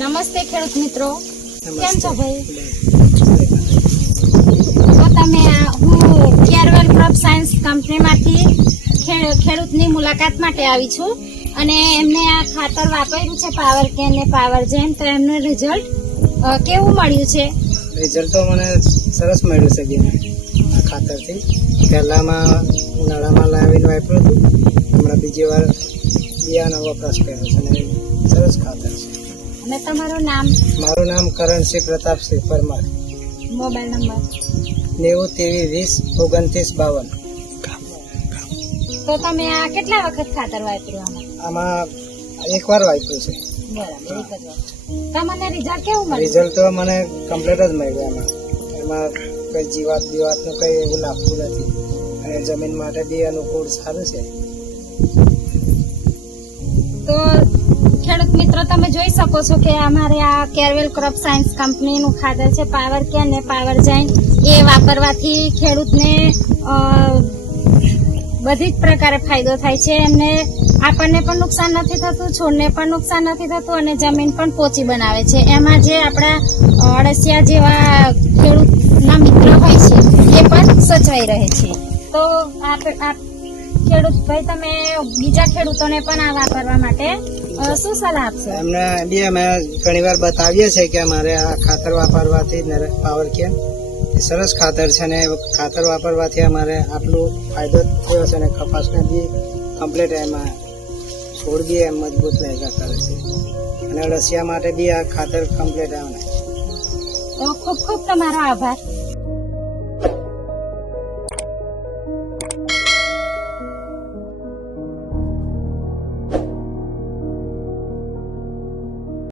નમસ્તે ખેડૂત મિત્રો, કેમ છો ભાઈ? તો તમે હું કેરવેલ ક્રોપ સાયન્સ કંપનીમાંથી ખેડૂતની મુલાકાત માટે આવી છું અને એમને આ ખાતર વાપર્યું છે પાવર કેન ને પાવર જેન. તો એમનું રિઝલ્ટ કેવું મળ્યું છે? રિઝલ્ટ તો મને સરસ મળ્યું છે બેન. આ ખાતરથી પહેલામાં ઉનાળામાં લાવીને વાપર્યું હતું, હમણાં બીજી વાર બિયાનો વપરાશ કર્યો છે અને સરસ ખાતર છે. અને તમારું નામ? મારું નામ કરણસિંહ પ્રતાપસિંહ પરમાર. Mobile number? 90 23 20 29 52. તો તમે આ કેટલા વખત ખાતર વાપર્યું? આમાં એકવાર વાપર્યું છે. બરાબર, એક જ વાર. તમને રિઝલ્ટ કેવું મળ્યું? રિઝલ્ટ તો મને કમ્પ્લીટ જ મળ્યું. એમાં કઈ જીવાત બીવાતનું કઈ એવું લાગતું નથી અને જમીન માટે બી અનુકૂળ સારું છે. તો ખેડૂત મિત્રો, તમે જોઈ શકો છો કે અમારે આ કેરવેલ ક્રોપ સાયન્સ કંપનીનું ખાતર છે પાવર કેન ને પાવર જાઇન. એ વાપરવાથી ખેડૂતને બધી જ પ્રકારે ફાયદો થાય છે. એમને આપણને પણ નુકસાન નથી થતું, છોડને પણ નુકસાન નથી થતું અને જમીન પણ પોચી બનાવે છે. એમાં જે આપણા અળસિયા જેવા ખેડૂતના મિત્ર હોય છે એ પણ સચવાઈ રહે છે. તો આ ખેડૂત ભાઈ, તમે બીજા ખેડૂતોને પણ આ વાપરવા માટે શું સલાહ આપશો? એમને બી અમે ઘણી વાર બતાવીએ છીએ કે અમારે આ ખાતર વાપરવાથી પાવર કેન સરસ ખાતર છે ને ખાતર વાપરવાથી અમારે આટલું ફાયદો થયો છે અને કપાસને બી કમ્પ્લીટ એમાં છોડ બી એમ મજબૂત લાગ્યા કરે છે અને રસિયા માટે બી આ ખાતર કમ્પ્લીટ આવે. તો ખૂબ ખૂબ તમારો આભાર.